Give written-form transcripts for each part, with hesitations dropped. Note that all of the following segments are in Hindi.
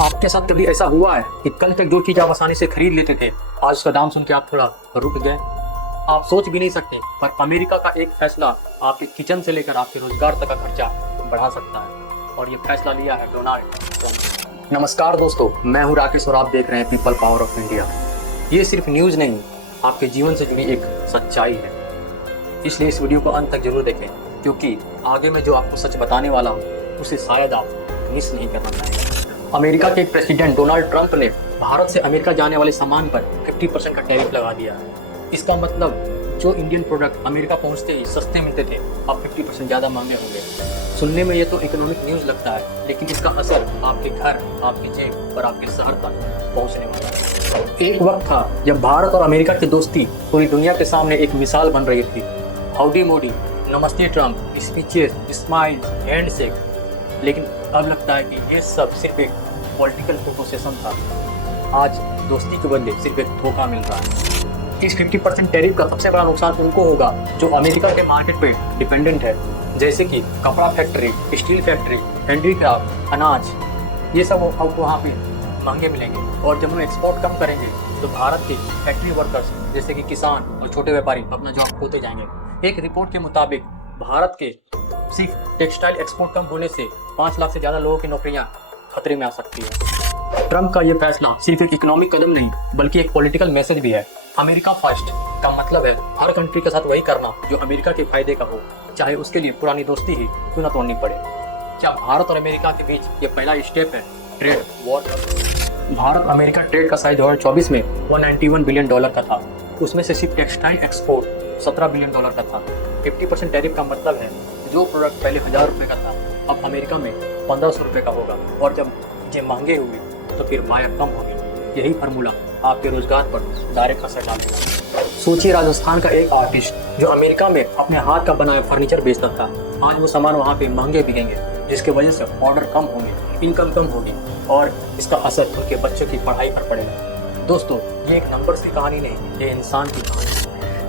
आपके साथ कभी ऐसा हुआ है कि कल तक जो चीज आप आसानी से खरीद लेते थे, आज उसका दाम सुन के आप थोड़ा रुक गए? आप सोच भी नहीं सकते, पर अमेरिका का एक फैसला आपके किचन से लेकर आपके रोजगार तक का खर्चा बढ़ा सकता है। और ये फैसला लिया है डोनाल्ड ट्रंप। नमस्कार दोस्तों, मैं हूँ राकेश और आप देख रहे हैं पीपल पावर ऑफ इंडिया। ये सिर्फ न्यूज़ नहीं, आपके जीवन से जुड़ी एक सच्चाई है। इसलिए इस वीडियो को अंत तक जरूर देखें, क्योंकि आगे मैं जो आपको सच बताने वाला हूँ उसे शायद आप मिस नहीं करना चाहेंगे। अमेरिका के प्रेसिडेंट डोनाल्ड ट्रंप ने भारत से अमेरिका जाने वाले सामान पर 50% का टैरिफ लगा दिया है। इसका मतलब जो इंडियन प्रोडक्ट अमेरिका पहुंचते ही सस्ते मिलते थे, अब 50% ज़्यादा महंगे होंगे। सुनने में ये तो इकोनॉमिक न्यूज़ लगता है, लेकिन इसका असर आपके घर, आपके जेब और आपके शहर तक पहुंचने वाला है। एक वक्त था जब भारत और अमेरिका की दोस्ती पूरी दुनिया के सामने एक मिसाल बन रही थी। हाउडी मोडी, नमस्ते ट्रंप, स्पीचेस, स्माइल्स, हैंडशेक। लेकिन अब लगता है कि ये सब सिर्फ एक पॉलिटिकल फोटो सेशन था। आज दोस्ती के बदले सिर्फ एक धोखा मिल रहा है। इस 50% टैरिफ का सबसे बड़ा नुकसान उनको होगा जो अमेरिका के मार्केट पे डिपेंडेंट है, जैसे कि कपड़ा फैक्ट्री, स्टील फैक्ट्री, हैंडीक्राफ्ट, अनाज। ये सब अब वहाँ पे महंगे मिलेंगे। और जब हम एक्सपोर्ट कम करेंगे तो भारत के फैक्ट्री वर्कर्स जैसे कि किसान और छोटे व्यापारी अपना जॉब खोते जाएंगे। एक रिपोर्ट के मुताबिक भारत के सिर्फ टेक्सटाइल एक्सपोर्ट कम होने से 5 लाख से ज़्यादा लोगों की नौकरियां खतरे में आ सकती है। ट्रंप का ये फैसला सिर्फ एक इकोनॉमिक कदम नहीं, बल्कि एक पॉलिटिकल मैसेज भी है। अमेरिका फर्स्ट का मतलब है हर कंट्री के साथ वही करना जो अमेरिका के फायदे का हो, चाहे उसके लिए पुरानी दोस्ती ही क्यों ना तोड़नी पड़े। क्या भारत और अमेरिका के बीच ये पहला स्टेप है trade war? Bharat America trade का साइज 2024 में $191 बिलियन का था। उसमें से सिर्फ टेक्सटाइल एक्सपोर्ट $17 बिलियन का था। 50% टैरिफ का मतलब है जो प्रोडक्ट पहले 1000 रुपये का था, अब अमेरिका में 1500 रुपये का होगा। और जब ये महंगे हुए तो फिर बायर कम हो गए। यही फार्मूला आपके रोजगार पर डायरेक्ट असर डालेगा। सोचिए, राजस्थान का एक आर्टिस्ट जो अमेरिका में अपने हाथ का बनाया फर्नीचर बेचता था, आज वो सामान वहाँ पे महंगे बिकेंगे, जिसकी वजह से ऑर्डर कम होंगे, इनकम कम होगी और इसका असर उनके बच्चों की पढ़ाई पर पड़ेगा। दोस्तों, ये एक नंबर्स की कहानी नहीं, ये इंसान की कहानी है।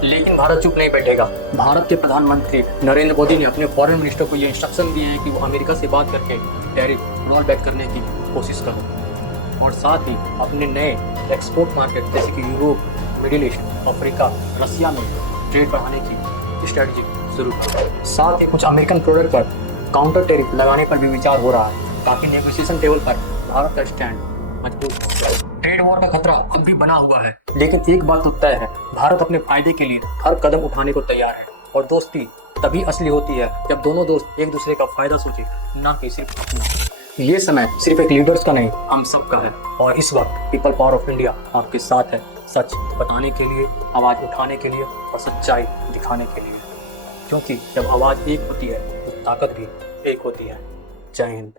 लेकिन भारत चुप नहीं बैठेगा। भारत के प्रधानमंत्री नरेंद्र मोदी ने अपने फॉरेन मिनिस्टर को ये इंस्ट्रक्शन दिए हैं कि वो अमेरिका से बात करके टैरिफ रोल बैक करने की कोशिश करो और साथ ही अपने नए एक्सपोर्ट मार्केट जैसे कि यूरोप, मिडिल ईस्ट, अफ्रीका, रसिया में ट्रेड बढ़ाने की स्ट्रेटजी शुरू करो। साथ ही कुछ अमेरिकन प्रोडक्ट पर काउंटर टैरिफ लगाने पर भी विचार हो रहा है, ताकि नेगोशिएशन टेबल पर भारत का स्टैंड मजबूत हो। ट्रेड वॉर का खतरा अब भी बना हुआ है, लेकिन एक बात तो तय है, भारत अपने फायदे के लिए हर कदम उठाने को तैयार है। और दोस्ती तभी असली होती है जब दोनों दोस्त एक दूसरे का फायदा सोचे, ना कि सिर्फ अपना। ये समय सिर्फ एक लीडर्स का नहीं, हम सब का है। और इस वक्त पीपल पावर ऑफ इंडिया आपके साथ है, सच बताने के लिए, आवाज उठाने के लिए और सच्चाई दिखाने के लिए। क्योंकि जब आवाज एक होती है तो ताकत भी एक होती है। जय हिंद।